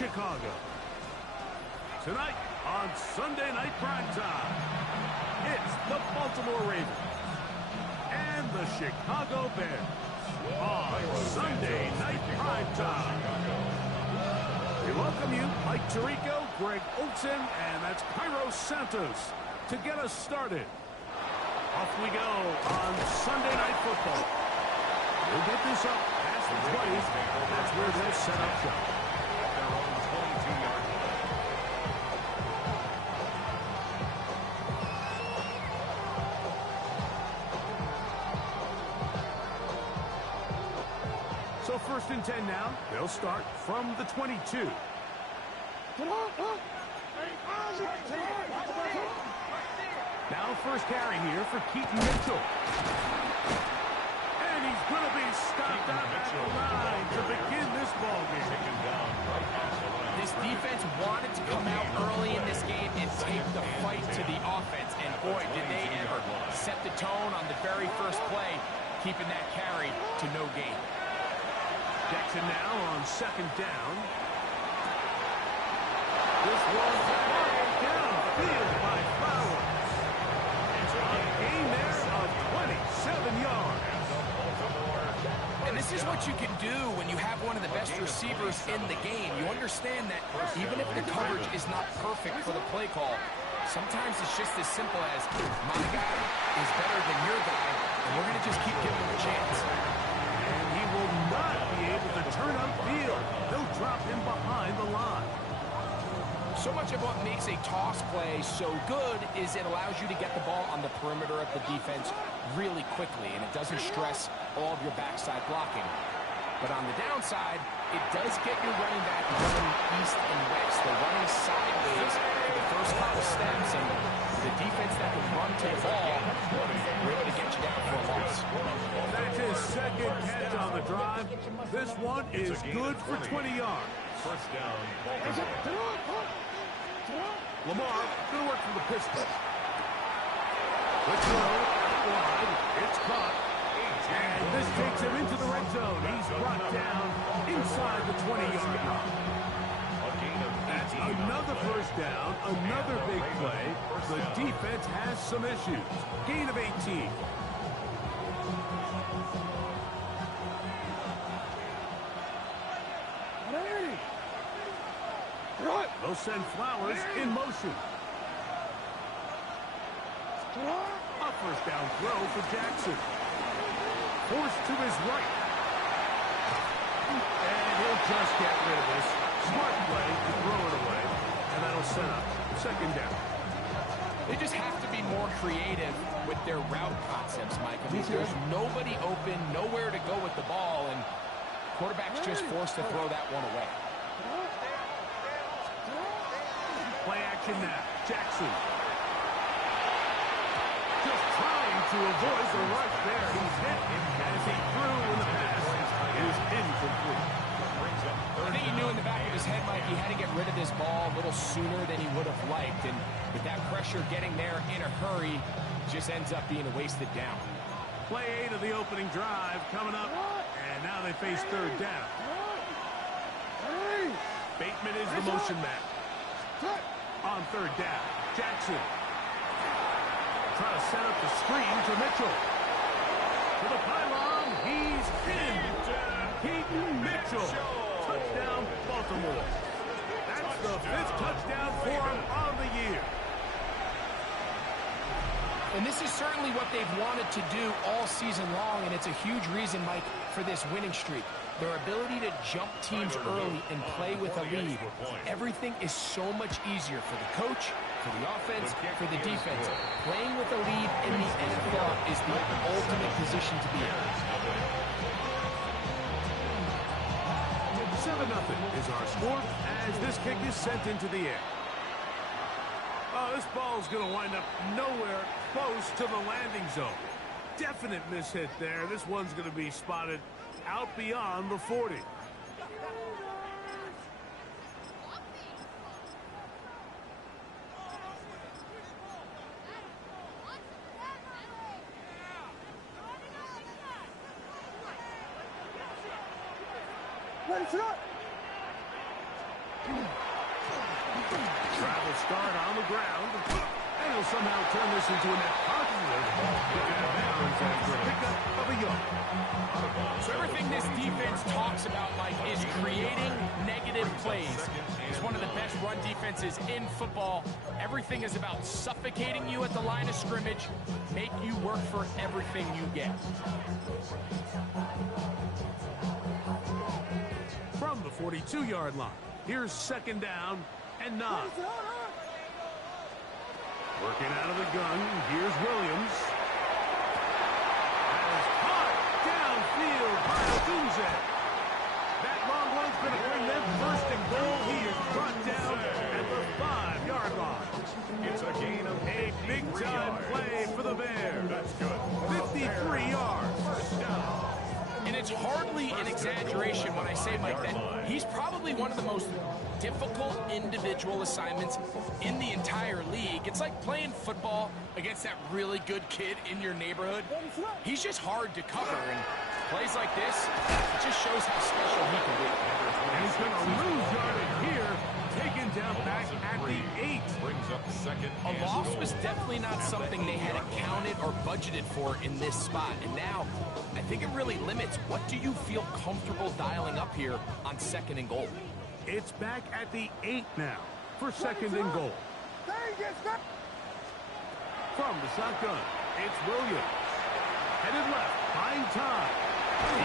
Chicago. Tonight on Sunday Night Primetime, it's the Baltimore Ravens and the Chicago Bears on Sunday Night Primetime. We welcome you, Mike Tirico, Greg Olsen, and that's Cairo Santos to get us started. Off we go on Sunday Night Football. We'll get this up past the 20s. That's where they'll set up shop. Their own 22-yard line. So 1st and 10 now. They'll start from the 22. Now first carry here for Keaton Mitchell. And he's going to be stopped out at the line to begin this ball game. This defense wanted to come out early in this game and take the fight to the offense. And boy, did they ever set the tone on the very first play, keeping that carry to no gain. Jackson now on 2nd down. This one's downfield by Flowers. A gain there of 27 yards. And this is what you can do when you have one of the best receivers in the game. You understand that even if the coverage is not perfect for the play call, sometimes it's just as simple as my guy is better than your guy, and we're going to just keep giving him a chance. And he will not be able to turn upfield. They'll drop him behind the line. So much of what makes a toss play so good is it allows you to get the ball on the perimeter of the defense really quickly, and it doesn't stress all of your backside blocking. But on the downside, it does get your running back running east and west. They're running sideways for the first couple steps, and the defense that can run to the ball, we're able to get you down for a loss. That's his 2nd catch on the drive. This one is good for 20 yards. First down. Lamar, good work from the pistol. Let's go. Wide. It's caught. And this takes him into the red zone. He's brought down inside the 20-yard line. That's another first down, another big play. The defense has some issues. Gain of 18. They'll send Flowers in motion. A first down throw for Jackson. Forced to his right. And he'll just get rid of this. Smart play to throw it away. And that'll set up 2nd down. They just have to be more creative with their route concepts, Mike. I mean, there's nobody open, nowhere to go with the ball, and quarterback's just forced to throw that one away. Play action now. Jackson. Just trying to avoid the rush there. He's hit as he threw when the pass is incomplete. I think he knew in the back of his head, Mike, he had to get rid of this ball a little sooner than he would have liked. And with that pressure getting there in a hurry, just ends up being a wasted down. Play 8 of the opening drive coming up. And now they face 3rd down. Bateman is the motion man. On 3rd down, Jackson. Trying to set up the screen to Mitchell. To the pylon, he's in. Keaton Mitchell. Touchdown, Baltimore. That's the 5th touchdown for him on the year. And this is certainly what they've wanted to do all season long, and it's a huge reason, Mike, for this winning streak. Their ability to jump teams early and play with a lead. Everything is so much easier for the coach, for the offense, for the defense. Playing with a lead in the NFL is the ultimate position to be in. 7-0 is our score as this kick is sent into the air. Oh, this ball's going to wind up nowhere close to the landing zone. Definite mishit there. This one's going to be spotted out beyond the 40. will start on the ground, and he'll somehow turn this into a net positive. Out of bounds after a pickup of a yard. So everything this defense talks about, Mike, is creating negative plays. It's one of the best run defenses in football. Everything is about suffocating you at the line of scrimmage, make you work for everything you get. From the 42-yard line, here's second down and 9. Working out of the gun, here's Williams. That is caught downfield by Odunze. That long one's going to bring them first and goal. He is brought down at the 5-yard line. It's a gain of a big-time play for the Bears. That's good. 53 yards. First down. And it's hardly an exaggeration when I say, Mike, that he's probably one of the most difficult individual assignments in the entire league. It's like playing football against that really good kid in your neighborhood. He's just hard to cover, and plays like this, it just shows how special he can be. And he's going to lose yardage here, taken down back at the 8. Brings up second. A loss was definitely not something they had accounted or budgeted for in this spot. And now, I think it really limits what do you feel comfortable dialing up here on second and goal. It's back at the 8 now for second and goal. From the shotgun, it's Williams. Headed left, buying time. And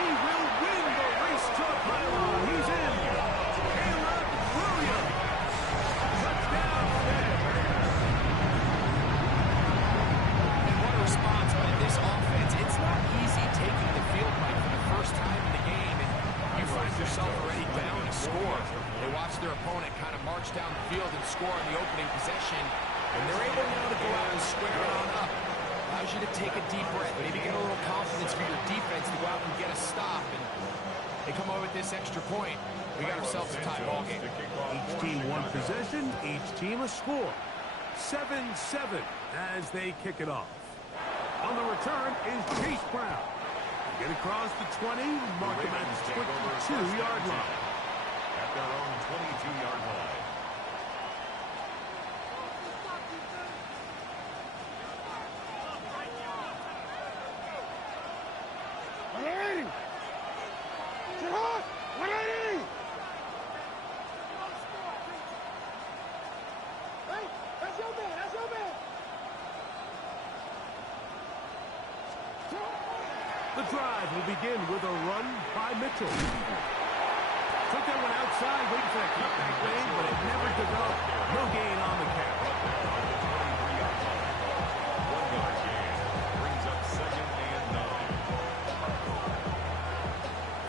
he will win the race to the pylon. He's in. Caleb Williams. Touchdown, Bears. And what a response by this offense. It's not easy taking the field, Mike, for the first time in the game, and you find yourself already down to score. They watch their opponent kind of march down the field and score on the opening possession, and they're able now to go out and square it on up. Allows you to take a deep breath, maybe get a little confidence for your defense to go out and get a stop, and they come over with this extra point. We got ourselves a tie ball game. Each team one possession, each team a score. 7-7 as they kick it off. On the return is Chase Brown. Get across the 20, mark him at the 22-yard line. At their own 22-yard line. The drive will begin with a run by Mitchell. Took that one outside, waiting for that cutback lane, but it never developed. No gain on the carry. 1-yard gain. Brings up second and 9.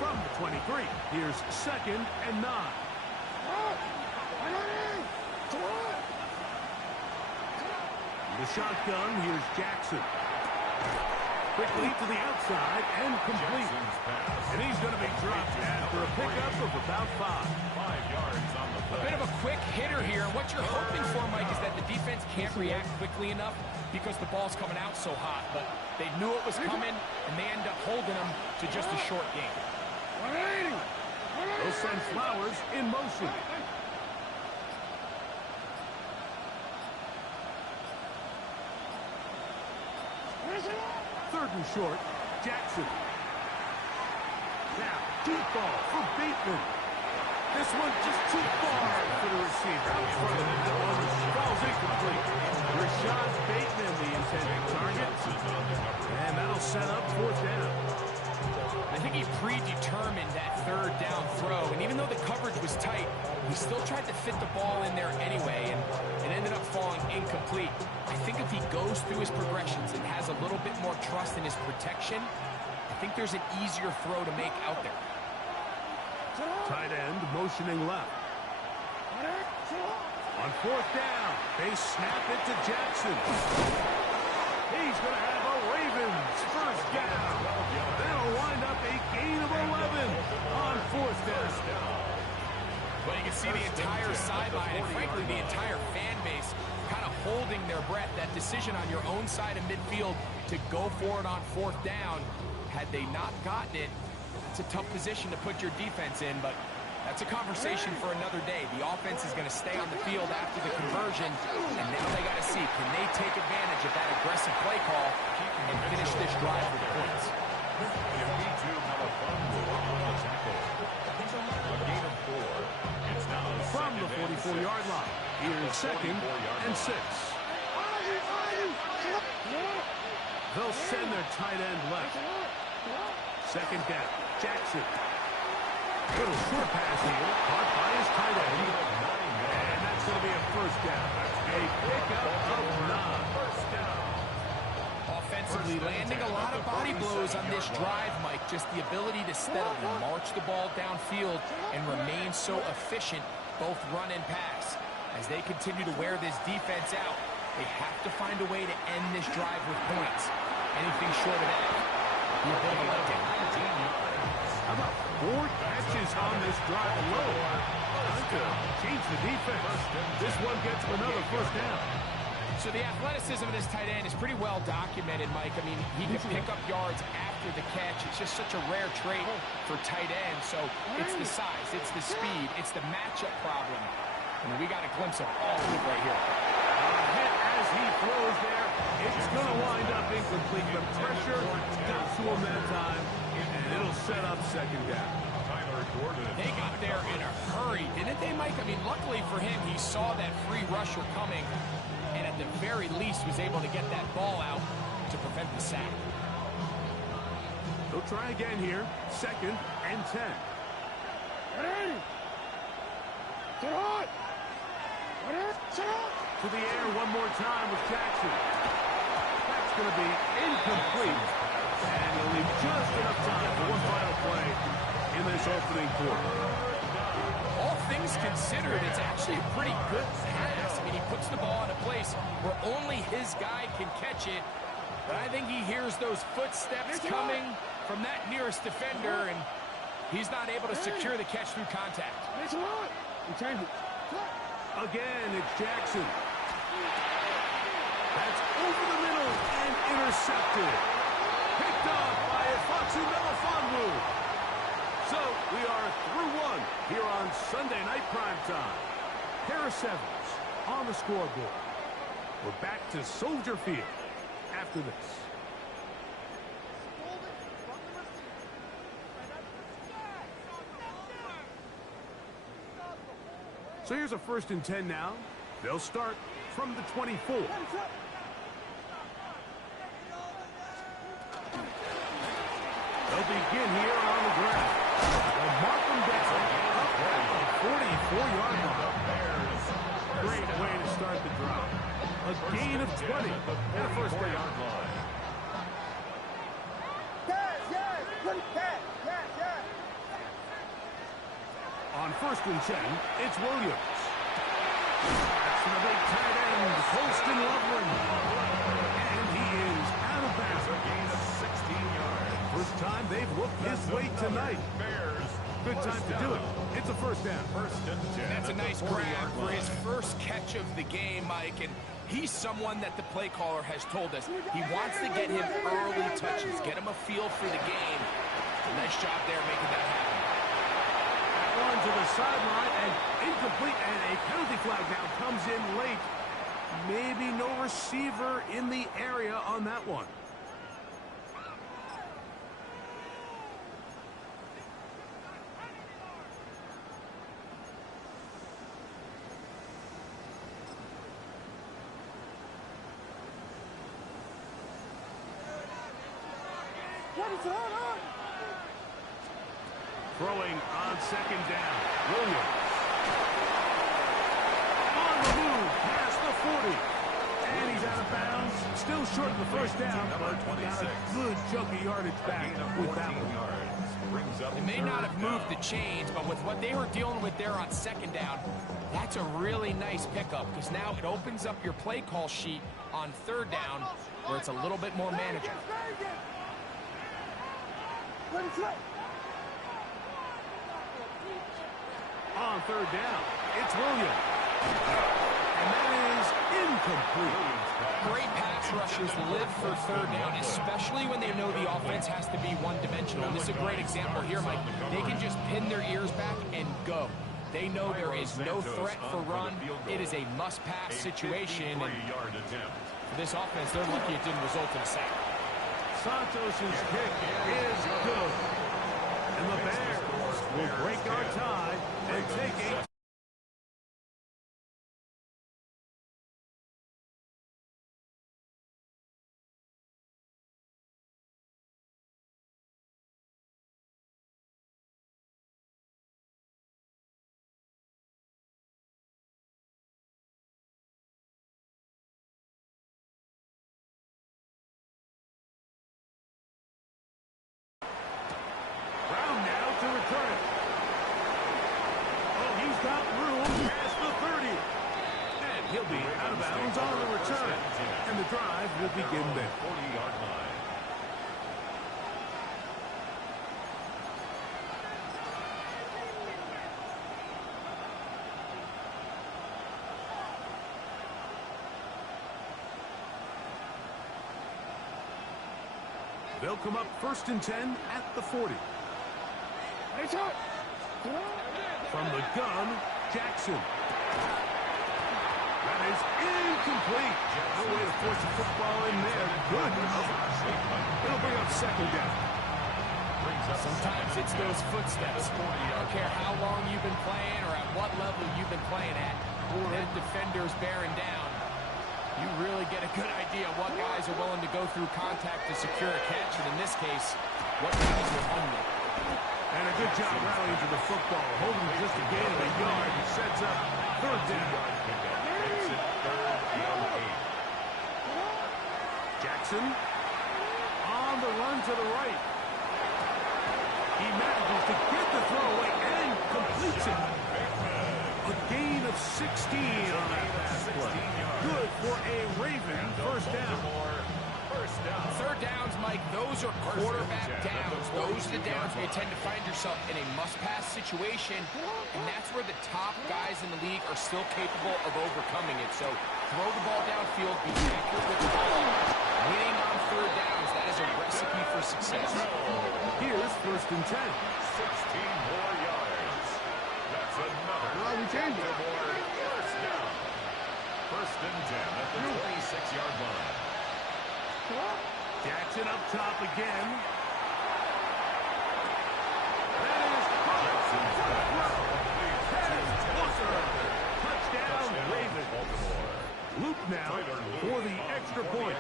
From the 23, here's second and 9. The shotgun, here's Jackson. Quickly to the outside and complete. And he's going to be dropped after a pickup of about 5. 5 yards on the play. A bit of a quick hitter here. What you're hoping for, Mike, is that the defense can't react quickly enough because the ball's coming out so hot. But they knew it was coming, and they end up holding them to just a short game. They'll send Flowers in motion. Third and short, Jackson. Now, deep ball for Bateman. This one just too far for the receiver. That one falls incomplete. Rashad Bateman, the intended target. And that'll set up fourth down. I think he predetermined that third down throw, and even though the coverage was tight, he still tried to fit the ball in there anyway, and it ended up falling incomplete. I think if he goes through his progressions and has a little bit more trust in his protection, I think there's an easier throw to make out there. Tight end motioning left. On fourth down, they snap it to Jackson. He's going to have a Ravens first down. That'll wind up a gain of 11 on fourth down. Well, you can see the entire sideline and, frankly, the entire fan base kind of holding their breath. That decision on your own side of midfield to go for it on fourth down, had they not gotten it, it's a tough position to put your defense in, but That's a conversation for another day. The offense is going to stay on the field after the conversion, and now they got to see, can they take advantage of that aggressive play call and finish this drive with points? From the 44-yard line, here's 2nd and 6. They'll send their tight end left. 2nd down, Jackson. Little short pass here, caught by his tight end. And that's going to be a 1st down. A pickup of 9. First down. Offensively landing a lot of body blows on this drive, Mike. Just the ability to steadily march the ball downfield and remain so efficient, both run and pass. As they continue to wear this defense out, they have to find a way to end this drive with points. Anything short of that, be a bit of a letdown. How about 4 catches on this drive alone? Time to change the defense. This one gets him another 1st down. So the athleticism of this tight end is pretty well documented, Mike. I mean, he can pick up yards after the catch. It's just such a rare trait for tight ends. So it's the size, it's the speed, it's the matchup problem. I mean, we got a glimpse of all of it right here. Hit as he throws there. It's going to wind up incomplete. The pressure got to him that time, and it'll set up 2nd down. They got there in a hurry, didn't they, Mike? I mean, luckily for him, he saw that free rusher coming, and at the very least was able to get that ball out to prevent the sack. They'll try again here. 2nd and 10. To the air one more time with Jackson. That's going to be incomplete. And he'll leave just enough time for one final play in this opening quarter. All things considered, it's actually a pretty good pass. I mean, he puts the ball in a place where only his guy can catch it. But I think he hears those footsteps coming from that nearest defender, and he's not able to secure the catch through contact. Again, it's Jackson. That's over the middle and intercepted. Picked off by Foxy Melifonwu. So we are through 1 here on Sunday Night Primetime. Harris Evans on the scoreboard. We're back to Soldier Field after this. So here's a 1st and 10 now. They'll start from the 24. They'll begin here on the ground. They'll mark them down up at the 44-yard line. Great way to start the drive. A gain of 20 and a 1st down. On 1st and 10, it's Williams. That's from the big tight end, Colston Loveland. And he is out of bounds. A gain of 16 yards. First time they've looked this way tonight. Good time to do it. It's a 1st down. 1st and 10. That's a nice grab for his first catch of the game, Mike. And he's someone that the play caller has told us he wants to get him early touches, get him a feel for the game. Nice job there making that happen. One to the sideline and incomplete, and a penalty flag now comes in late. Maybe no receiver in the area on that one. Throwing on 2nd down. Williams. On the move past the 40. And he's out of bounds. Still short of the 1st down, but got a good chunk of yardage back with that one. They may not have moved the chains, but with what they were dealing with there on 2nd down, that's a really nice pickup because now it opens up your play call sheet on 3rd down where it's a little bit more manageable. On 3rd down, it's Williams. And that is incomplete. Great pass rushers live for third down, especially when they know the offense has to be one-dimensional. And this is a great example here, Mike. They can just pin their ears back and go. They know there is no threat for run. It is a must-pass situation. And for this offense, they're lucky it didn't result in a sack. Santos' kick is good. And the Bears will break our tie and take a he'll be out of bounds on the return. And the drive will begin there. 40-yard line. They'll come up 1st and 10 at the 40. From the gun, Jackson. That is incomplete. No way to force the football in there. Good coverage. It'll bring up 2nd down. Sometimes it's those footsteps. I don't care how long you've been playing or at what level you've been playing at. That defender's bearing down. You really get a good idea of what guys are willing to go through contact to secure a catch, and in this case, what guys will under. And a good job rallying to the football, holding just a gain of a yard and sets up 3rd down. Jackson on the run to the right. He manages to get the throw away and completes it. A gain of 16 on that pass play. Good for a Raven 1st down. 3rd downs, Mike, those are quarterback downs. Those are the downs where you tend to find yourself in a must-pass situation, and that's where the top guys in the league are still capable of overcoming it. So throw the ball downfield, be accurate with the ball. Winning on 3rd downs, that is a recipe for success. Here's 1st and 10. 16 more yards. That's another. Well, we changed it. 1st down. 1st and 10 at the 26-yard line. Jackson up top again. That is touchdown, Ravens. Luke now for the extra point.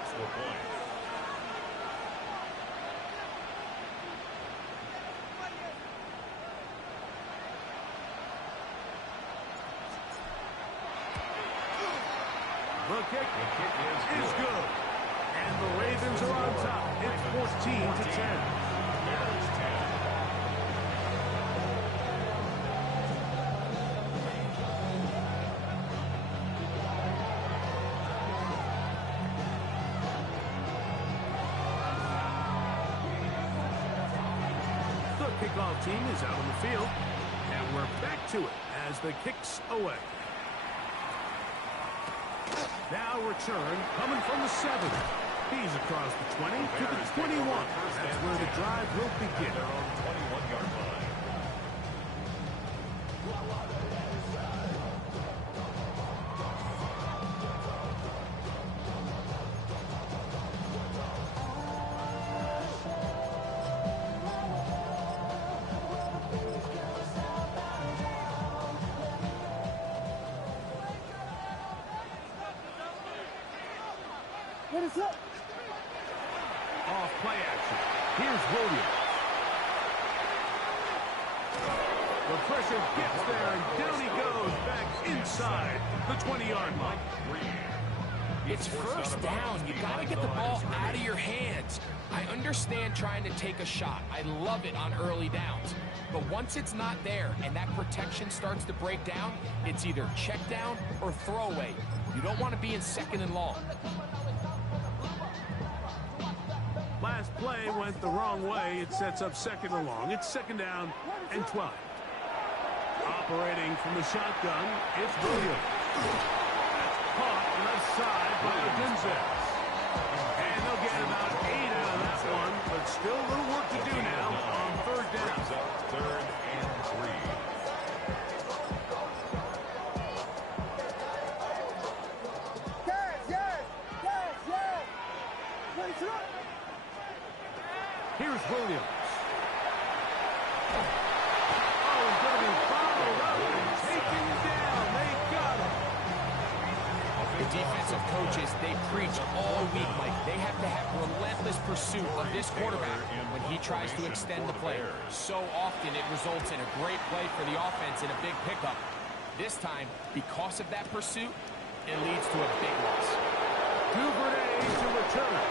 The kick is good. And the Ravens are on top. It's 14-10. The kickoff team is out on the field. And we're back to it as the kick's away. Now return coming from the 7. He's across the 20 to the 21. That's where the drive will begin. They're on the 21-yard line. What is that? Off play action. Here's Williams. The pressure gets there, and down he goes back inside the 20-yard line. It's 1st down. You got to get the ball out of your hands. I understand trying to take a shot. I love it on early downs. But once it's not there and that protection starts to break down, it's either check down or throwaway. You don't want to be in 2nd and long. Last play went the wrong way. It sets up 2nd and long. It's 2nd down and 12. Operating from the shotgun, it's Williams. That's Caught left side by Gonzalez. And they'll get about 8 out of that one, but still a little work to do now on third down. Third and 3. Here's Williams. Oh, he's going to be followed up and taken down. They got him. The defensive coaches, they preach all week, Mike. They have to have relentless pursuit of this quarterback when he tries to extend the play. So often it results in a great play for the offense and a big pickup. This time, because of that pursuit, it leads to a big loss. Duvernay to return.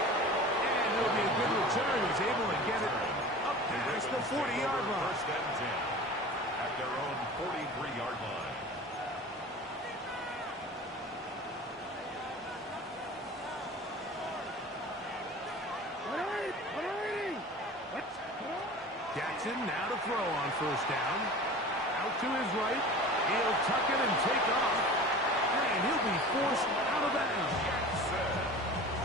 And it'll be a good return. He's able to get it up past the 40-yard line. First and 10 at their own 43-yard line. Jackson now to throw on first down. Out to his right. He'll tuck it and take off. And he'll be forced out of bounds.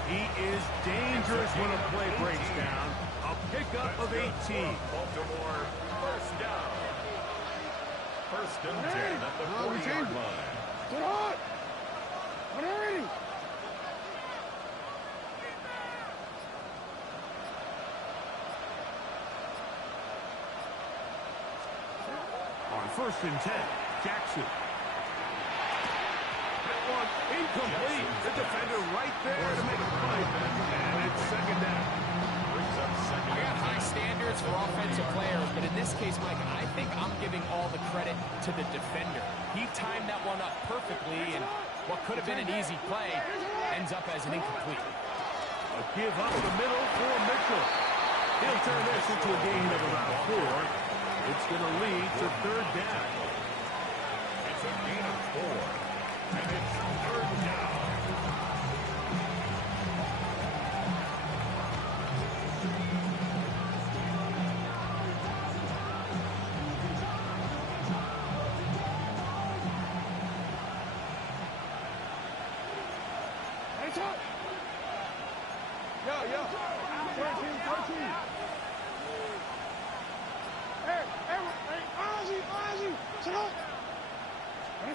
He is dangerous when a play breaks down. A pickup of 18. Baltimore first down. First and 10 at the 40-yard line. On first and 10, Jackson. That one incomplete. The defender right there to make a play. And it's second down. Brings up second. I got high standards for offensive players, but in this case, Mike, I think I'm giving all the credit to the defender. He timed that one up perfectly, and what could have been an easy play ends up as an incomplete. A give up the middle for Mitchell. He'll turn this into a gain of about 4. It's going to lead to third down. It's a gain of 4. And it's third down.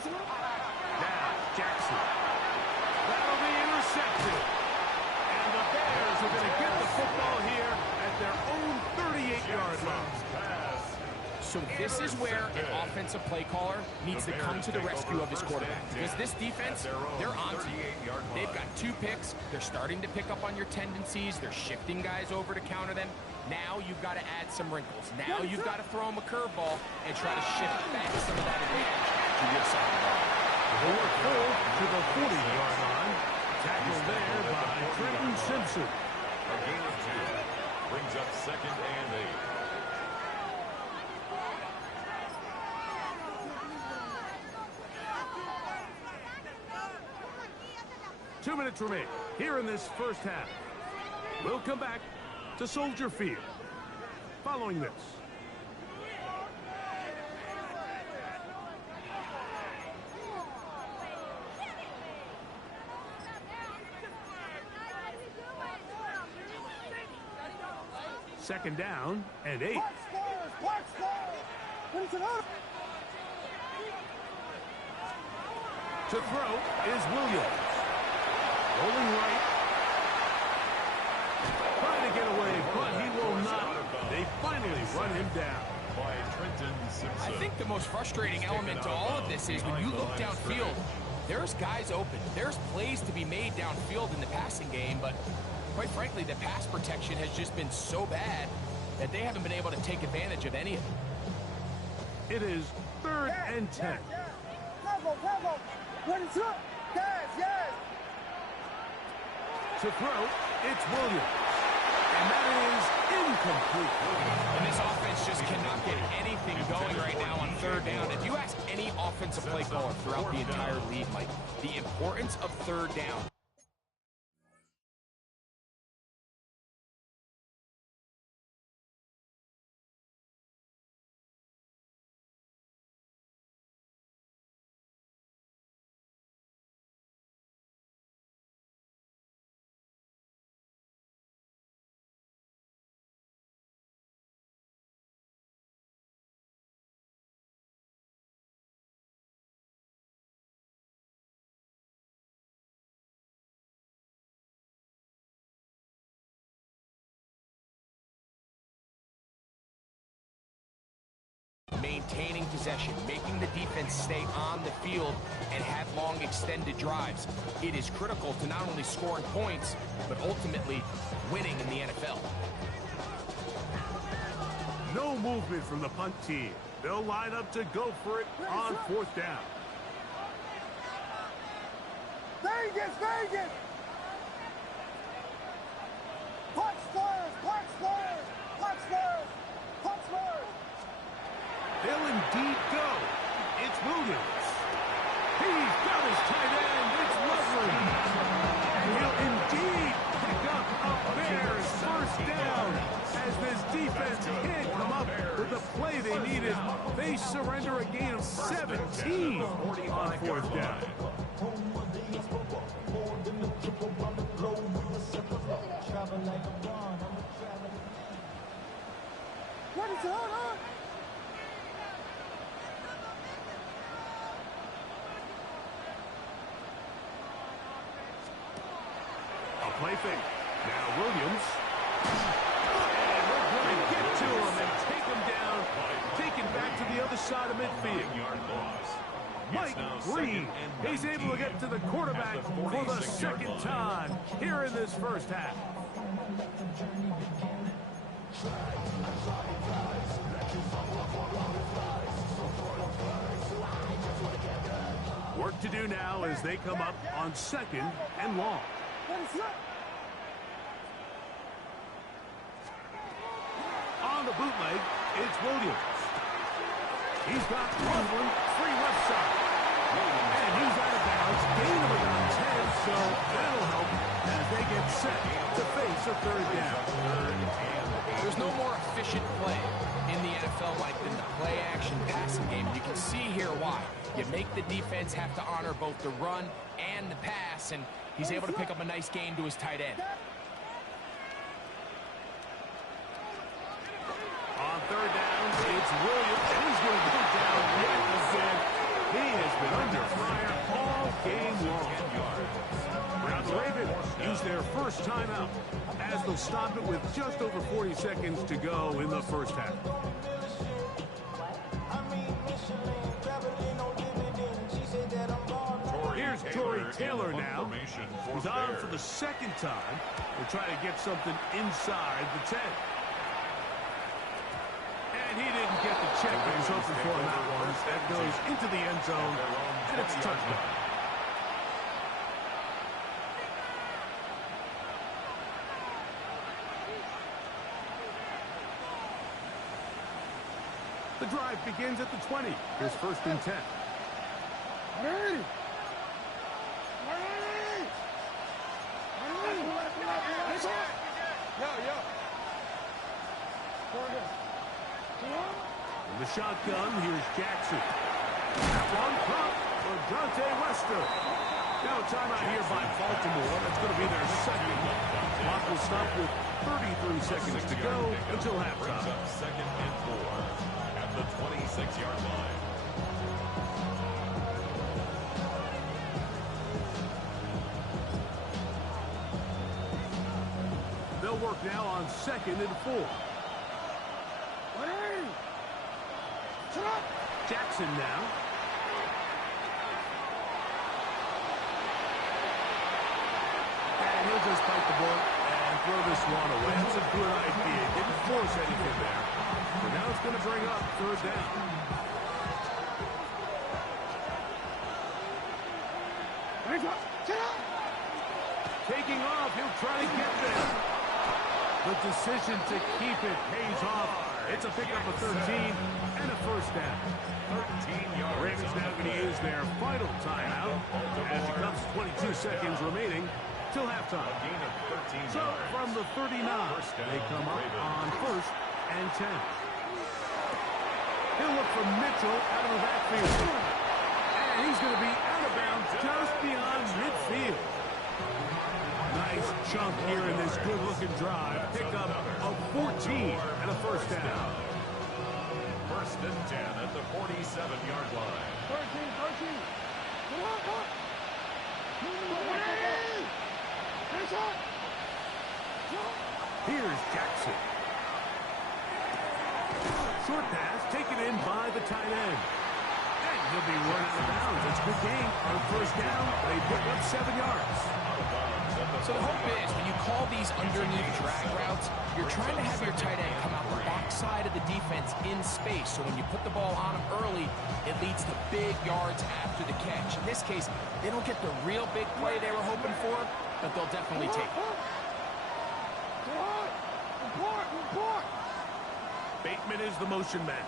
Now, Jackson. That'll be intercepted. And the Bears are going to get the football here at their own 38-yard line. So this is where an offensive play caller needs to come to the rescue of his quarterback. Because this defense, they're on to you. They've got 2 picks. They're starting to pick up on your tendencies. They're shifting guys over to counter them. Now you've got to add some wrinkles. Now you've got to throw them a curveball and try to shift back some of that advantage to your side. Forward full to the 40-yard line. Tackled there by Trenton Simpson. A gain of 2. Brings up second and 8. 2 minutes remain here in this first half. We'll come back to Soldier Field following this. Second down and 8. To throw is Williams. Rolling right. Trying to get away, but he will not. They finally run him down. By Trenton Simpson. I think the most frustrating element to all of this is when you look downfield, there's guys open. There's plays to be made downfield in the passing game, but quite frankly, the pass protection has just been so bad that they haven't been able to take advantage of any of it. It is third and 10. To throw, it's Williams. And that is incomplete. And this offense just cannot get anything going right now on third down. If you ask any offensive play caller throughout the entire league, Mike, the importance of third down maintaining possession, making the defense stay on the field and have long extended drives. It is critical to not only scoring points, but ultimately winning in the NFL. No movement from the punt team. They'll line up to go for it on 4th down. Vegas, Vegas! Punch first, punch first, punch first, punch first! They'll indeed go. It's Williams. He's got his tight end. It's Lovely. And he'll indeed pick up a Bears first down as this defense can't come up with the play they needed. They surrender a gain of 17 on 4th down. What is going on? A play fake. Now Williams. And we're going to get to him and take him down. Taken back to the other side of midfield. Mike Green, he's able to get to the quarterback for the 2nd time here in this first half. Work to do now as they come up on 2nd and long. On the bootleg, it's Williams. He's got Loveland, free left side. And he's out of bounds, gain of about 10, so that'll help as they get set to face a 3rd down. There's no more efficient play in the NFL like than the play-action passing game. You can see here why. You make the defense have to honor both the run and the pass, and he's able to pick up a nice gain to his tight end. On 3rd down, it's Williams, and he's going to go down yet again. He has been under fire all game long. Now the Ravens use their first timeout as they'll stop it with just over 40 seconds to go in the first half. Here's Tory Taylor now. He's on for the 2nd time. We'll try to get something inside the 10. And he didn't get the check that he was hoping for in that one. That goes into the end zone, and it's a touchdown. The drive begins at the 20. Here's 1st and 10. Ready! In the shotgun, here's Jackson. That one caught for Dante Wester. Now a timeout here by Baltimore. That's going to be their 2nd. Clock will stop with 33 seconds to go until halftime. 2nd and 4 at the 26-yard line. They'll work now on 2nd and 4. Jackson now. And he'll just bite the bullet and throw this one away. That's a good idea. Didn't force anything there. But now it's going to bring up 3rd down. Taking off, he'll try to get there. The decision to keep it pays off. It's a pickup of 13 and a first down. 13 yards. Ravens now going to use their final timeout as it comes 22 seconds remaining till halftime. Gain of 13 So yards. from the 39, they come up on 1st and 10. He'll look for Mitchell out of the backfield. And he's going to be out of bounds just beyond midfield. Nice chunk here in this good-looking drive. Pick up of 14 and a first down. 1st and 10 at the 47-yard line. 13. Come on, come on. Here's Jackson. Short pass taken in by the tight He'll be run out of bounds. It's a good game. On first down, they pick up 7 yards. So the hope is when you call these underneath drag routes, you're trying to have your tight end come out the backside of the defense in space. So when you put the ball on him early, it leads to big yards after the catch. In this case, they don't get the real big play they were hoping for, but they'll definitely take it. Bateman is the motion man.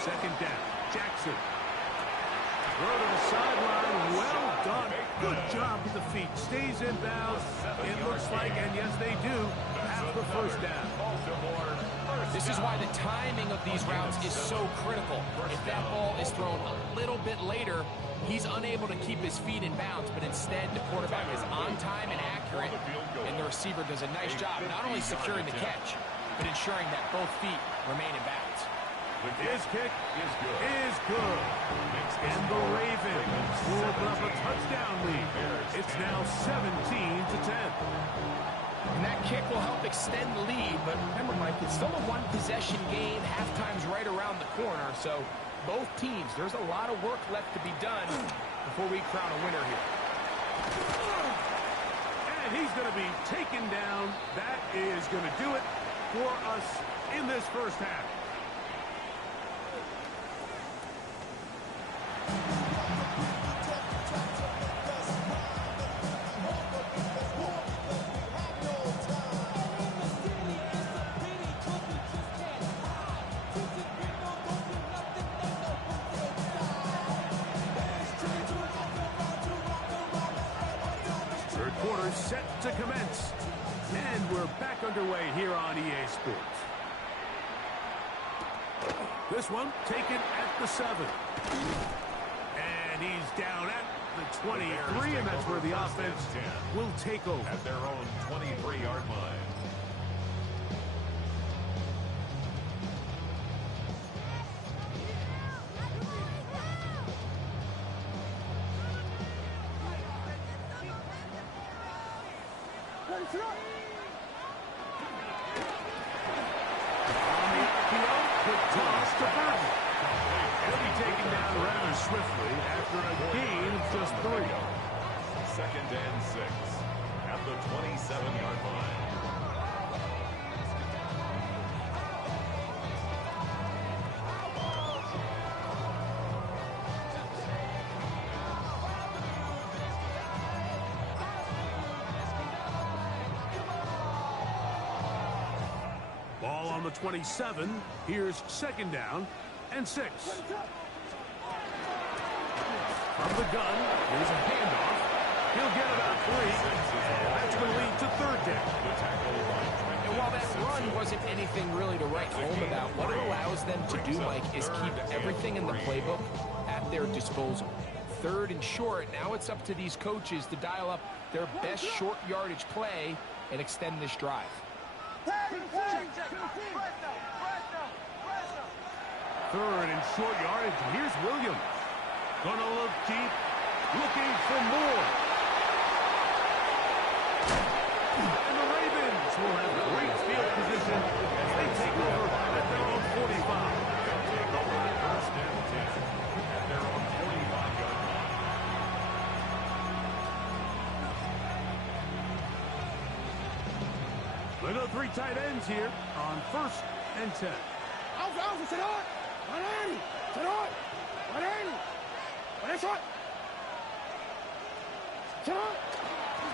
Second down. Jackson. Throw to the sideline. Well done. Good job with the feet. Stays in bounds. It looks like, and yes, they do, have the first down. This is why the timing of these routes is so critical. If that ball is thrown a little bit later, he's unable to keep his feet in bounds, but instead the quarterback is on time and accurate, and the receiver does a nice job not only securing the catch, but ensuring that both feet remain in bounds. His kick is good. And the Ravens will open up a touchdown lead. It's now 17-10. And that kick will help extend the lead, but remember, Mike, it's still a one-possession game. Halftime's right around the corner, so both teams, there's a lot of work left to be done before we crown a winner here. And he's going to be taken down. That is going to do it for us in this first half. Third quarter set to commence. And we're back underway here on EA Sports. This one taken at the 7. And he's down at the 23, and that's where the offense will take over. At their own 23-yard line. Toss to Burton. He'll be taken down rather swiftly after a gain of just 3. Second and 6 at the 27-yard line. Ball on the 27. Here's second down and 6. From the gun, here's a handoff. He'll get about 3. And that's going to lead to third down. And while that run wasn't anything really to write home about, what it allows them to do, Mike, is keep everything in the playbook at their disposal. Third and short, now it's up to these coaches to dial up their best short yardage play and extend this drive. Third and short yardage. Here's Williams. Gonna look deep, looking for more. And the Ravens will have great field position as they take over at their own 45. They'll take over at first and 10 at their own 45-yard line. Look at 3 tight ends here on first and 10. Alfa, senhor! Varane! Senhor! Varane! Varane! Senhor!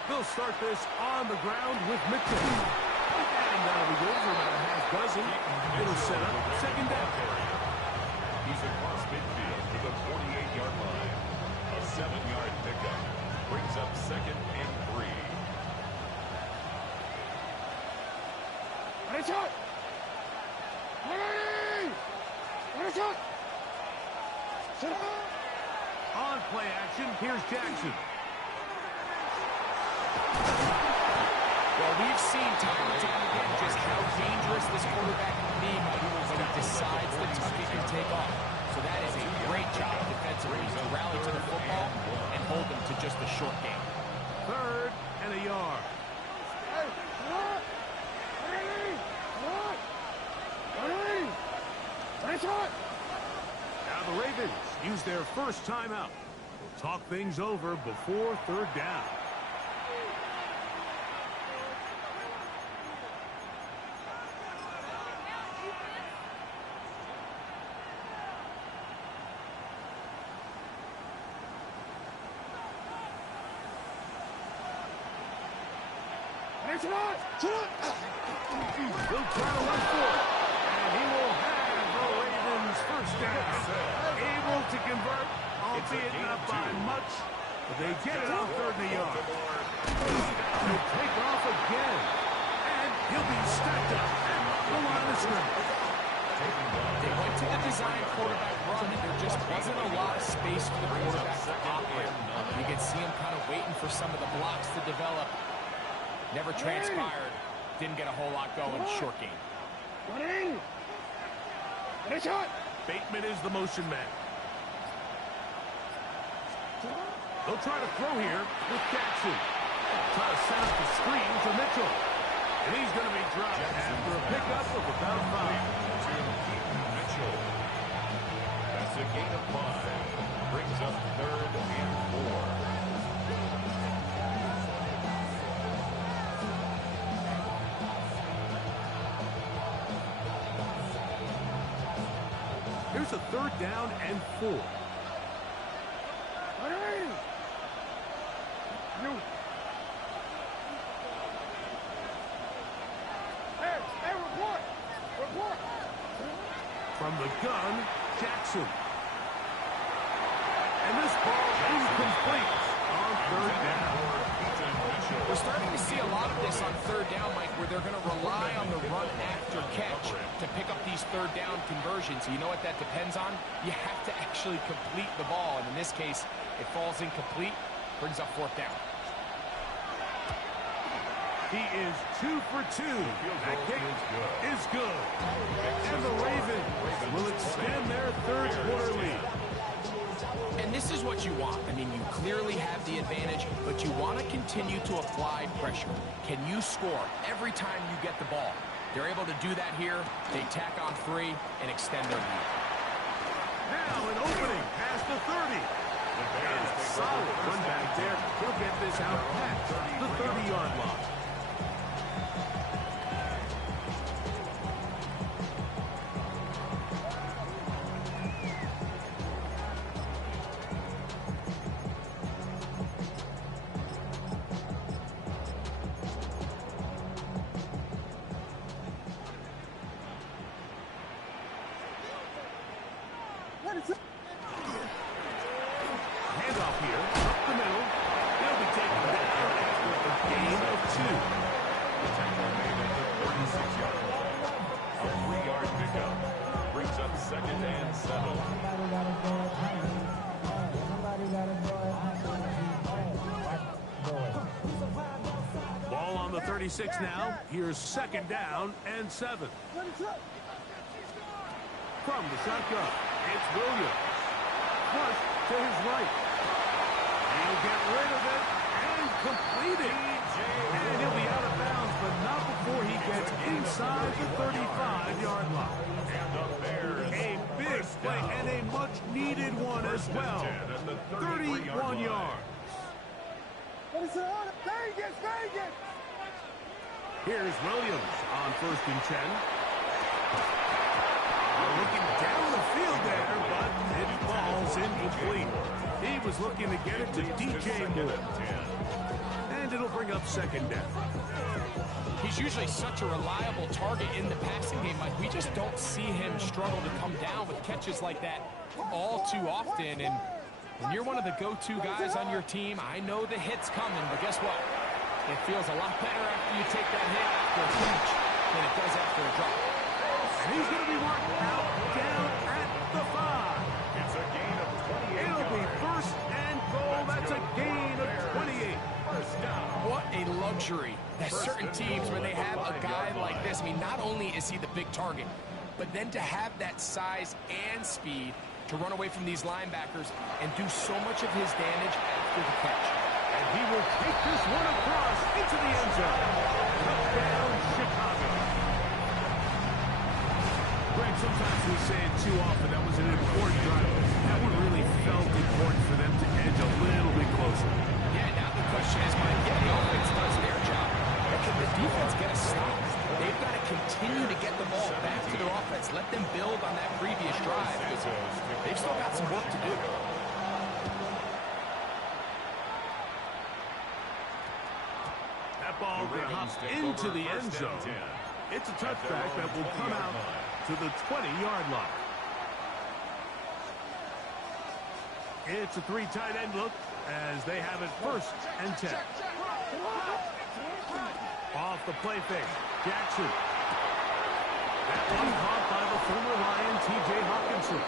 They'll start this on the ground with Mitchell. And that'll be good for about a half dozen. It'll set up second down. He's across midfield to the 48-yard line. A 7-yard pickup brings up second and 3. Varane! Varane! Varane! Senhor! On play action, here's Jackson. Well, we've seen time and time again just how dangerous this quarterback can be when he decides the Tucky can take off. So that is a great job defensively to rally to the football and hold them to just a short game. Third and a yard. Hey, senhor! Varane! Senhor! Varane! Varane! the Ravens use their first timeout. We'll talk things over before third down. He'll try to run for it, and he will have the Ravens first down. Able to convert, albeit not by much, but they get it on 30 yards. They'll take off again, and he'll be stacked up at the line of scrimmage. They went to the design quarterback run, and there just wasn't a lot of space for the quarterback to operate. You can see him kind of waiting for some of the blocks to develop. Never transpired. Didn't get a whole lot going. Short game. Bateman is the motion man. They'll try to throw here with Jackson. Try to set up the screen for Mitchell. And he's going to be dropped after a pickup of about 5. Mitchell. That's a gain of 5. Brings up 3rd and 4. Here's a 3rd down and 4. From the gun, Jackson. And this ball incomplete on 3rd down. We're starting to see a lot of this on 3rd down, Mike, where they're going to rely on the run after catch to pick up these 3rd down conversions. You know what that depends on? You have to actually complete the ball, and in this case, it falls incomplete, brings up 4th down. He is 2 for 2. That kick is good. And the Ravens will extend their 3rd quarter lead. And this is what you want. I mean, you clearly have the advantage, but you want to continue to apply pressure. Can you score every time you get the ball? They're able to do that here. They tack on 3 and extend their lead. Now an opening past the 30. And a solid run back there. He'll get this out past the 30-yard line. Handoff here, up the middle. They'll be taken down after a gain of 2. The tackle made at the 36-yard line. A 3-yard pickup. Brings up 2nd and 7. Ball on the 36 now. Here's 2nd down and 7. From the shotgun, it's Williams. Flush to his right. He'll get rid of it and complete it. And he'll be out of bounds, but not before he gets inside the 35-yard line. And the Bears. A big play and a much-needed one as well. 31 yards. Here's Williams on 1st and 10. Looking down the field there, but it falls incomplete. He was looking to get it to DJ Moore. And it'll bring up 2nd down. He's usually such a reliable target in the passing game. Like, we just don't see him struggle to come down with catches like that all too often. And when you're one of the go-to guys on your team, I know the hit's coming, but guess what? It feels a lot better after you take that hit after a catch than it does after a drop. And he's going to be worked out down at the 5. It's a gain of 28 It'll be yards. 1st and goal. That's a gain of 28. First down. What a luxury that certain teams, where they have a guy like this, I mean, not only is he the big target, but then to have that size and speed to run away from these linebackers and do so much of his damage after the catch. And he will take this one across into the end zone. Touchdown, Chicago. Greg, sometimes we say it too often. That was an important drive. That one really felt important for them to edge a little bit closer. Yeah, now the question is, Mike, yeah, the offense does their job. But can the defense get a stop? They've got to continue to get the ball back to their offense. Let them build on that previous drive. They've still got some work to do. That ball going to hop into the end zone. It's a touchback that will come out to the 20-yard line. It's a three tight end look as they have it 1st and 10. Off the play fake, Jackson. That one caught by the former Lion, T.J. Hawkinson.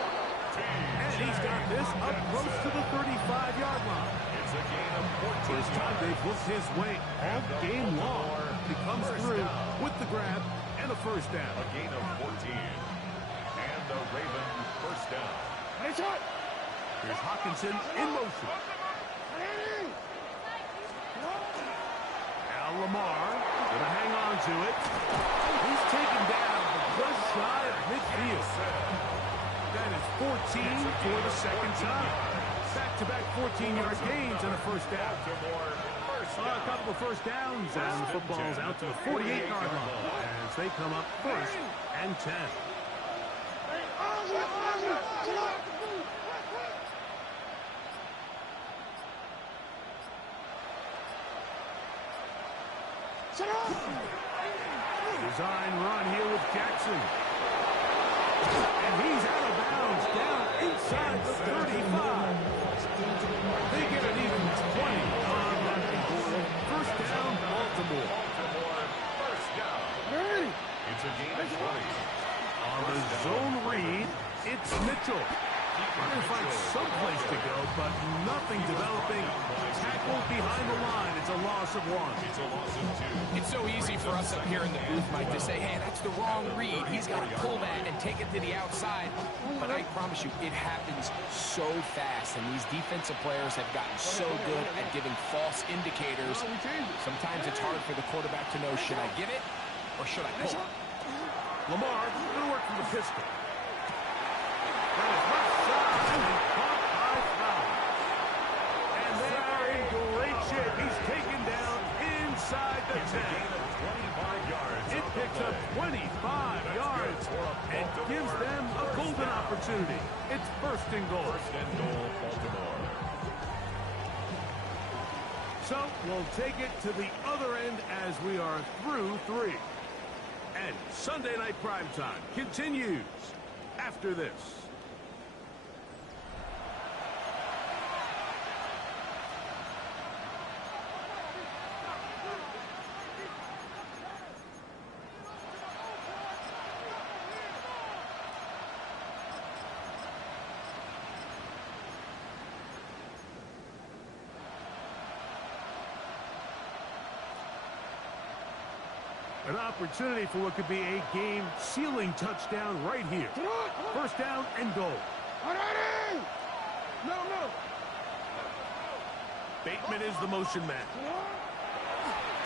And he's got this up close to the 35-yard line. It's a gain of 14. First time they've looked his way all game long. He comes through with the grab and a first down. A gain of 14. And the Ravens first down. Here's Hawkinson in motion. Now Lamar going to hang on to it. He's taken down just shy of midfield. That is 14 for the second time. Back-to-back 14-yard gains and a first down. A couple of first downs, and the football's out to the 48-yard line as they come up 1st and 10. Design run here with Jackson. And he's out of bounds down inside the 35. They get an even 20 on that quarter. First down, Baltimore. First down. It's a gain of 20. On the zone read, it's Mitchell. Trying to find some place to go, but nothing developing. Tackled behind the line. It's a loss of 1. It's a loss of 2. It's so easy for us up here in the booth, Mike, to say, hey, that's the wrong read. He's got to pull that and take it to the outside. But I promise you, it happens so fast, and these defensive players have gotten so good at giving false indicators. Sometimes it's hard for the quarterback to know, should I give it or should I pull it? Lamar going to work from the pistol. That is left side and caught by Fowler. And they are in great shape. He's taken down inside the 10. 25 yards. It picks up 25 yards and gives them a golden opportunity. It's 1st and goal. First and goal, Baltimore. So we'll take it to the other end as we are through 3. And Sunday Night Primetime continues after this. An opportunity for what could be a game-sealing touchdown right here. First down and goal. Bateman is the motion man.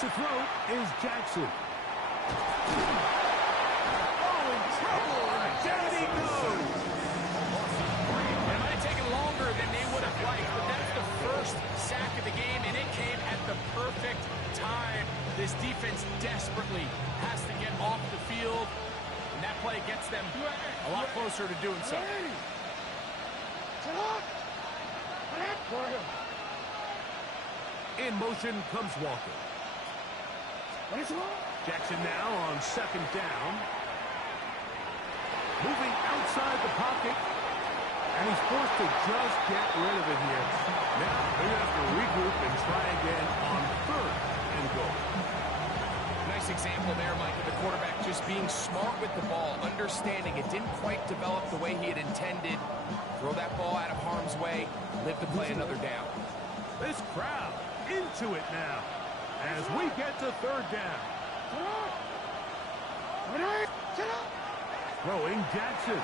To throw is Jackson. Oh, in trouble, and down he goes. It might have taken longer than they would have liked, but that's the first sack of the game, and it came at the perfect time. This defense desperately has to get off the field, and that play gets them a lot closer to doing so. In motion comes Walker. Jackson now on 2nd down. Moving outside the pocket. And he's forced to just get rid of it here. Now they're going to have to regroup and try again on 3rd and goal. Nice example there, Mike, of the quarterback just being smart with the ball, understanding it didn't quite develop the way he had intended. Throw that ball out of harm's way, live to play another down. This crowd into it now as we get to 3rd down. Throwing Jackson.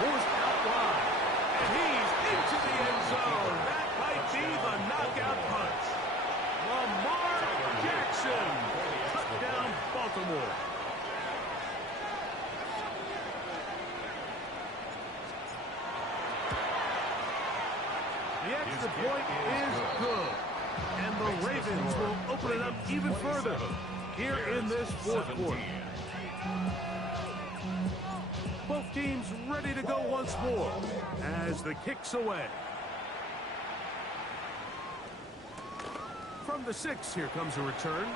Forced out wide. And he's into the end zone. That might be the knockout punch. Lamar Jackson. Touchdown, Baltimore. The extra point is good. And the Ravens will open it up even further here in this fourth quarter. Both teams ready to go once more as the kick's away. From the 6, here comes a return.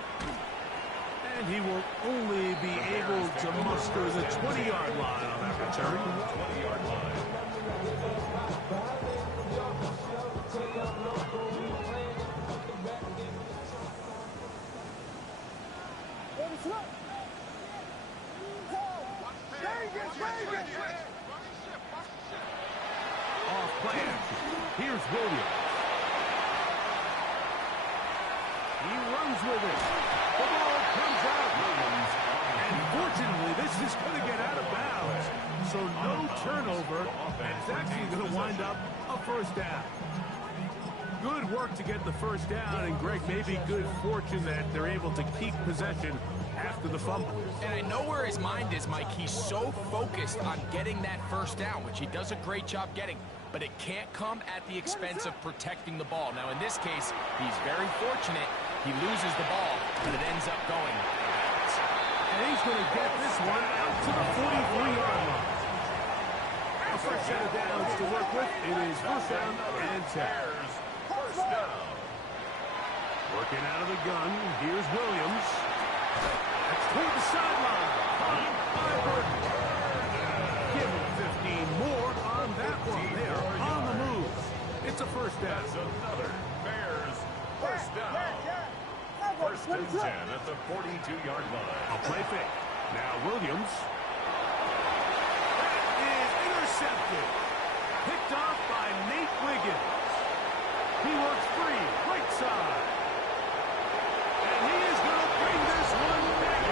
And he will only be able to muster the 20-yard line on that return. 20-yard line. Off plan. Here's Williams. He runs with it. The ball comes out. Williams. And fortunately, this is going to get out of bounds. So no turnover. And it's actually going to wind up a first down. Good work to get the first down. And Greg, maybe good fortune that they're able to keep possession after the fumble. And I know where his mind is, Mike. He's so focused on getting that first down, which he does a great job getting. But it can't come at the expense of protecting the ball. Now, in this case, he's very fortunate. He loses the ball, but it ends up going. And he's going to get this one out to the 43-yard line. A fresh set of downs to work with. It is first down and 10. First down. Working out of the gun. Here's Williams. That's toward the sideline. Caught by Burton. Give him 15 more on that one. They are on the move. It's a first down. That's another Bears first down. First and 10 at the 42-yard line. A play fake. Now Williams. That is intercepted. Picked off by Nate Wiggins. He works free, right side. And he is going to bring this one back.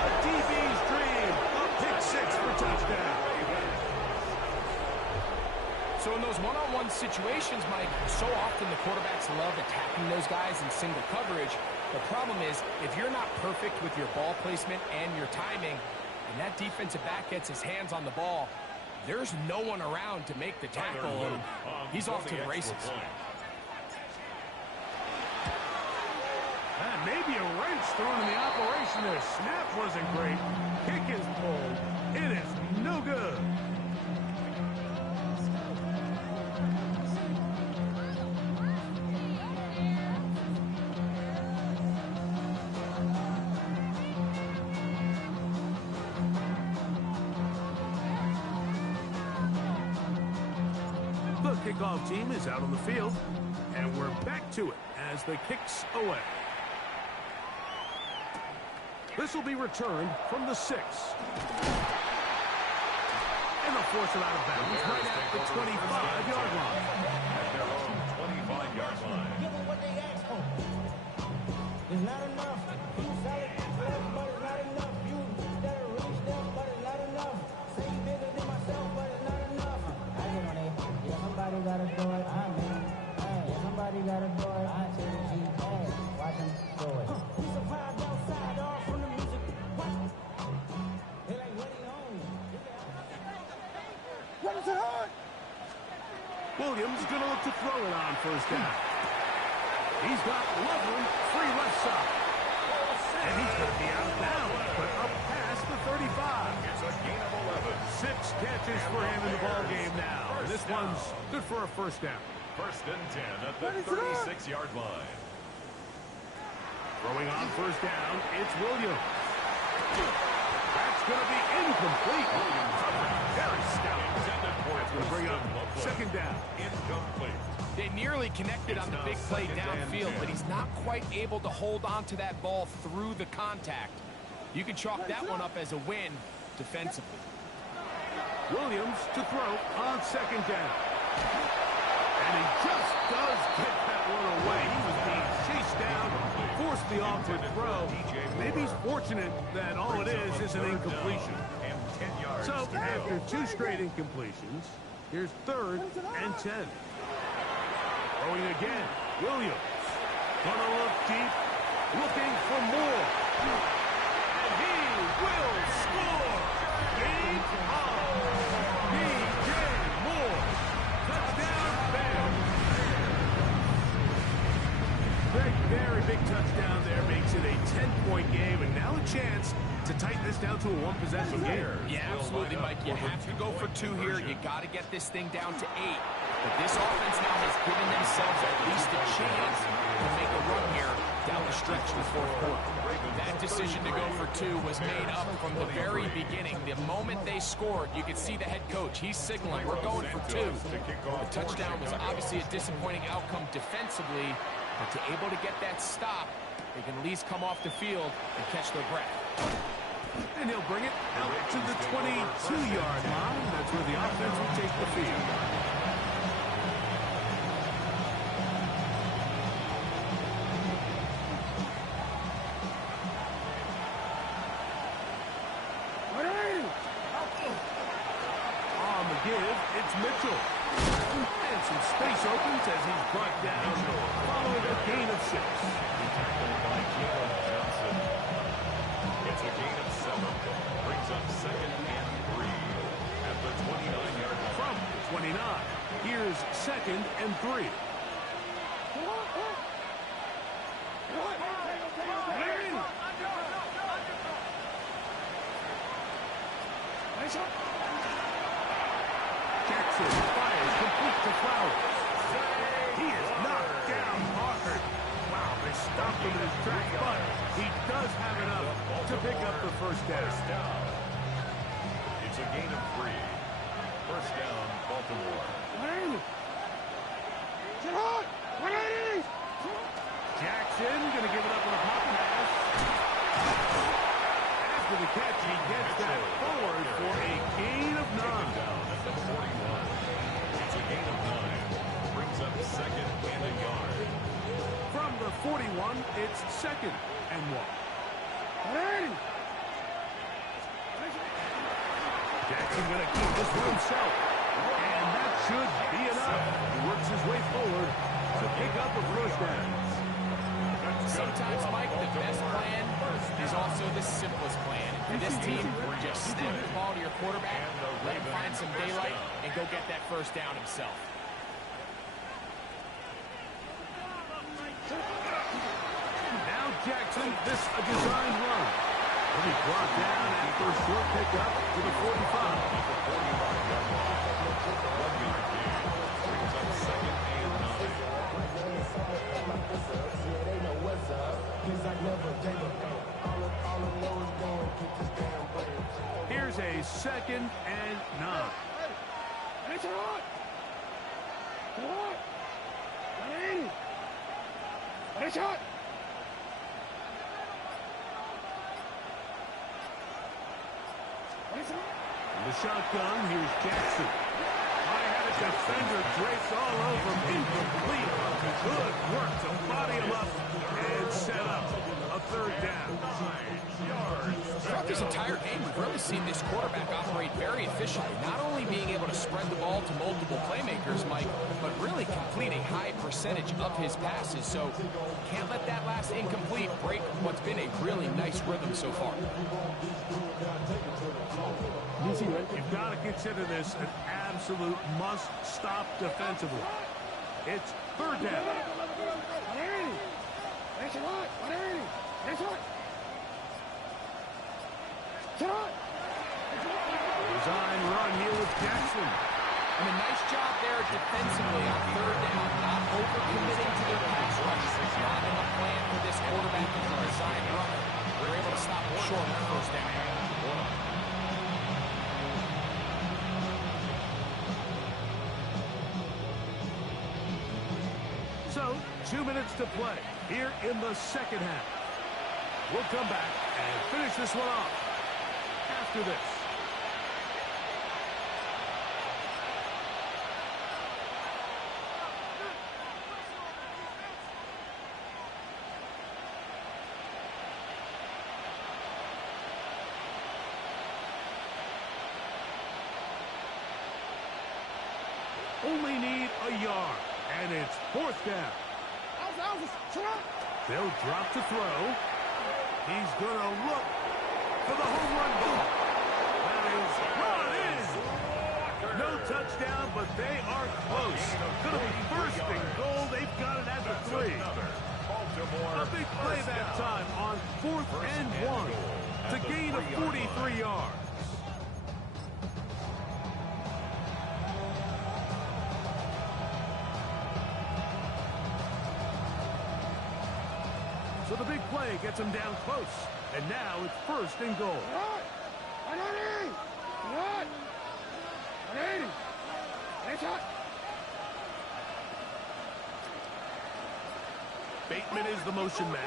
A DB's dream. A pick 6 for touchdown. So in those one-on-one situations, Mike, so often the quarterbacks love attacking those guys in single coverage. The problem is, if you're not perfect with your ball placement and your timing, and that defensive back gets his hands on the ball, there's no one around to make the tackle, and he's off to the races. Maybe a wrench thrown in the operation there. Snap wasn't great. Kick is pulled. It is no good. The kickoff team is out on the field, and we're back to it as the kick's away. This will be returned from the 6. And they'll force it out of bounds right at the 25-yard line. At their own 25-yard line. Give them what they asked for. It's not enough. You sell it, but it's not enough. You better reach them, but it's not enough. Say you bigger than myself, but it's not enough. I get on it. Yeah, somebody gotta do it. I'm in. Yeah, somebody gotta do it. I take it. Hey, watch them do it. We survived outside all from the music. What? They like, what he on? What is it hurt? Williams is going to look to throw it on first down. He's got Loveland free left side. And he's going to be out of bounds, but up past the 35. It's a gain of 11. 6 catches for him in the ball game now. And this one's good for a first down. First and 10 at the 36-yard line. Throwing on first down, it's Williams. That's going to be incomplete. Williams very stout. That's going to bring up second down. Incomplete. They nearly connected on the big play downfield, but he's not quite able to hold on to that ball through the contact. You can chalk that one up as a win defensively. Williams to throw on second down. And he just does get that one away. He was being chased down, forced the awkward throw. Maybe he's fortunate that all it is an incompletion. So after 2 straight incompletions, here's third and 10. Throwing again, Williams. Gonna look deep, looking for more. And he will score. Game on. DJ Moore. Touchdown, Bears. big touchdown there makes it a 10-point game, and now a chance to tighten this down to a one-possession game. Yeah, absolutely, Mike. You have to go for 2 here. You got to get this thing down to 8. But this offense now has given themselves at least a chance to make a run here down the stretch in the fourth quarter. That decision to go for 2 was made up from the very beginning. The moment they scored, you could see the head coach. He's signaling, we're going for 2. The touchdown was obviously a disappointing outcome defensively, but to able to get that stop, they can at least come off the field and catch their breath. And he'll bring it out to the 22-yard line. That's where the offense will take the field. On the give, it's Mitchell. And some space opens as he's brought down following a gain of 6. Tackled by Caleb Johnson. It's a gain of 7. Brings up 2nd and 3 at the 29-yard line. From the 29, here's 2nd and 3. Jackson fires complete to Flowers. He is knocked down hard. Wow, they stopped him in his tracks, but he does have enough to pick up the first down. It's a gain of 3. First down, Baltimore. Jackson going to give it up on a pocket pass. After the catch, he gets that forward for a gain of 9. Down at the 41. It's a gain of 9. Brings up 2nd and a yard. From the 41, it's 2nd and 1. Jackson going to keep this for himself. And that should be enough. He works his way forward to pick up a first down. Sometimes, Mike, the best plan is also the simplest plan. For this team, just snap the ball to your quarterback, let him find some daylight, and go get that first down himself. Now Jackson, this a design run. He'll be brought down after a short pickup to the 45. Here's a 2nd and 9. The shotgun, here's Jackson. I had a defender draped all over him, incomplete. Good work to body him up and set up a 3rd down. Throughout this entire game, we've really seen this quarterback operate very efficiently, not only being able to spread the ball to multiple playmakers, Mike, but really complete a high percentage of his passes. So can't let that last incomplete break what's been a really nice rhythm so far. You've got to consider this an absolute must-stop defensively. It's 3rd down. Design run here with Jackson. And a nice job there defensively on 3rd down, not over-committing to their pass rush. Not in the plan for this quarterback as a design runner. They're able to stop him short on 1st down. So, 2 minutes to play here in the 2nd half. We'll come back and finish this one off after this. Only need a yard, and it's 4th down. They'll drop to throw. He's going to look for the home run ball. That is run in. No touchdown, but they are close. Going to be 1st and goal. They've got it at the 3. Baltimore. A big play first that down. time on 4th and 1. At It's a the gain of 3-yard 43 yards. So the big play gets him down close. And now it's 1st and goal. Bateman is the motion man.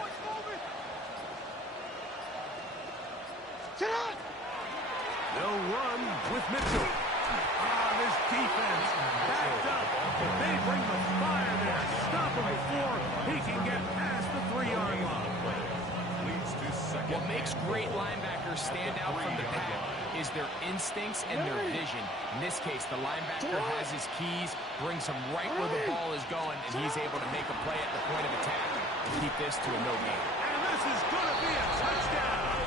They'll run with Mitchell. This defense backed up. They bring the fire there. Stop him before he can get past the 3-yard line. Leads to second. What makes great linebackers stand out from the pack is their instincts and their vision. In this case, the linebacker has his keys, brings him right where the ball is going, and he's able to make a play at the point of attack to keep this to a no gain. And this is going to be a touchdown.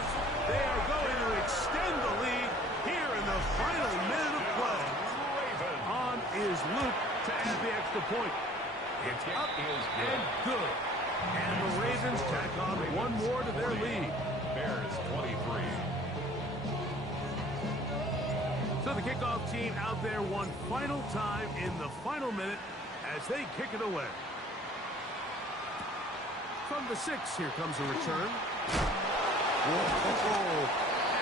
They are going to extend the lead here in the final minute of play. On is Luke to add the extra point. It's up and good. And the Ravens tack on one more to their lead. Bears 23. So the kickoff team out there one final time in the final minute as they kick it away. From the 6, here comes a return. Whoa.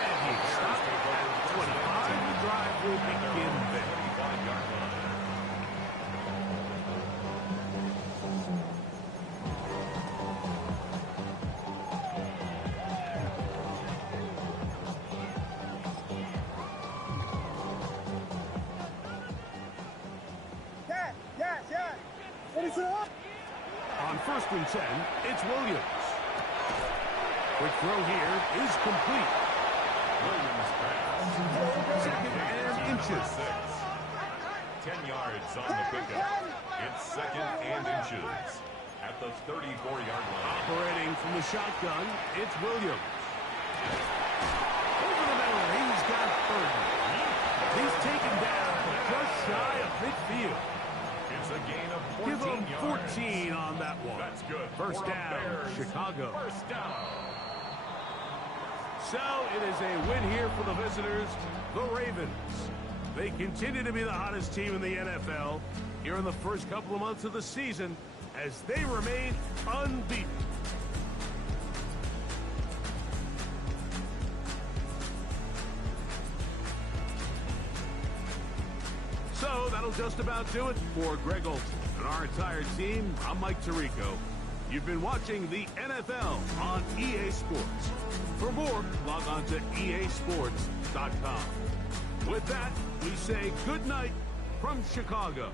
And he stopped at 25. The drive will begin there. 25-yard line. On 1st and 10, it's Williams. Quick throw here is complete. Williams pass. 2nd and inches. 10 yards on the pickup. It's 2nd and inches at the 34-yard line. Operating from the shotgun, it's Williams. Over the middle, he's got 30. He's taken down just shy of midfield. It's a gain of 14 Give him yards. 14 on that one. That's good. First for the down, Bears. Chicago. First down. So it is a win here for the visitors, the Ravens. They continue to be the hottest team in the NFL here in the first couple of months of the season as they remain unbeaten. So that'll just about do it for Greg Olson and our entire team. I'm Mike Tirico. You've been watching the NFL on EA Sports. For more, log on to easports.com. With that, we say good night from Chicago.